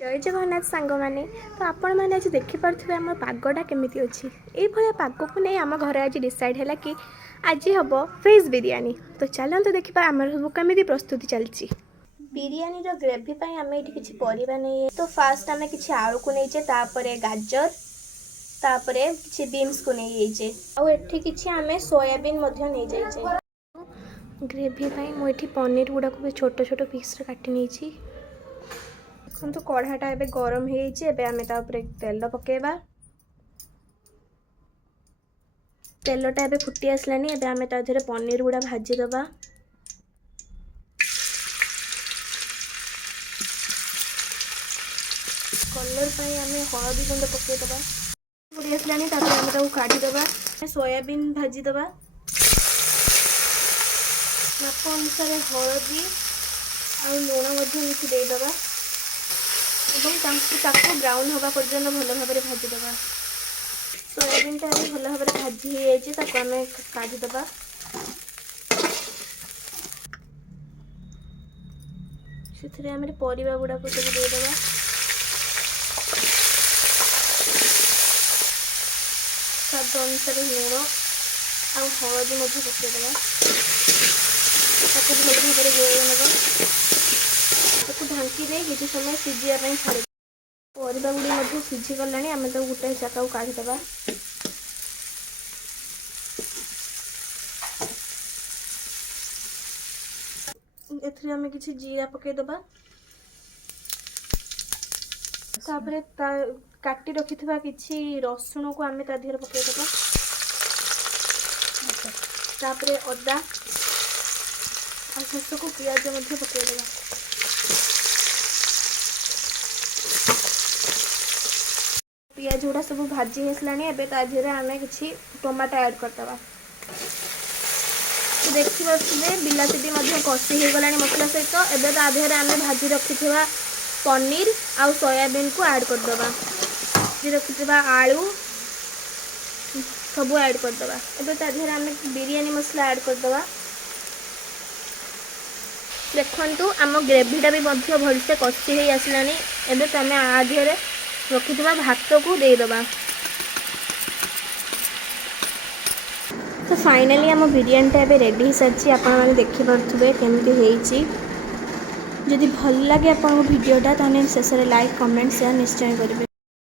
जय जगन्नाथ सांग मैंने तो आपण मैंने आज देखिपे आम पगटा केमी अच्छी ये पाग को नहीं आम घर आज डिसाइड है कि आज हम वेज बिरियानी। तो चलते देखा आम सब कमी प्रस्तुति चलती बिरियानी ग्रेवी आम ये किसी परिवा नहीं। तो फास्ट आम कि आलू को नहींचे गाजर तापर कि बीन्स को नहीं जाइए आठी कि आम सोयाबीन नहीं जाइए। ग्रेवी मुझे पनीर गुड़ा को भी छोट छोट पीस काटी नहीं। देखो कढ़ाटा एबे गरम हो तेल पकेबा। तेलटा एबे फुटी आसलानी एबे आमे ता देहरे पनीर गुड़ा भाजी दबा। कलर पाई आमे हळदी गुंड पके दबा। फुटी आसलानी तापर आमे ताको काढी दबा। सोयाबीन भाजी दबा। माप अनुसार हळदी आ लुण मध्य मिसी दे दबा ताको ब्राउन हवा पर्यंत भल भाव भाजी दबा। सोयाबीन टा भल भाव भाजी हो जाए आम काढ़ीदबा। से आम परिवा गुड़ाक सब देदबा। स्वाद अनुसार लुण आ हलदी पकईदबा। भल भाव गोल नवा ढांकी दे किसी समय सीझापी छाड़ परिवा गुड़ी सीझी गला आम तो गोटे जगह काढ़ीदबा। एथरे आम किसी जीरा पकईदबा। तापरे काटी रखिथिबा किछि रसुण को आम देहरे पकईदबा। तापरे अदा आ शेष को पियाज पकईदबा। पियाज गुड़ा सब भाजी हेसलानी एबे ता देहरे आमे किछि टमाटो ऐड करदबा। तो देखि बसले बिलाती भी मध्य कषि हो गलानी मसला सहित एबे ता देहरे आमे भाजी रखिथिबा पनीर आ सोयाबीन को ऐड करदबा। भाजी रखिथिबा आलू सब ऐड करदबा। एबे ता देहरे आमे बिरयानी मसला ऐड करदबा। देखंतु आम ग्रेवीटा भी मध्य भलसे कषि हो आसलानी एबे ता आमे आ देहरे रखिथिबा भात को देदबा। तो फाइनली आम बिरयानीटा एबे रेडी हो सारी आपण मैंने देखिपे केमती होती। जदि भल लगे आपको वीडियोटा ताने शेष लाइक कमेंट शेयर निश्चय करेंगे।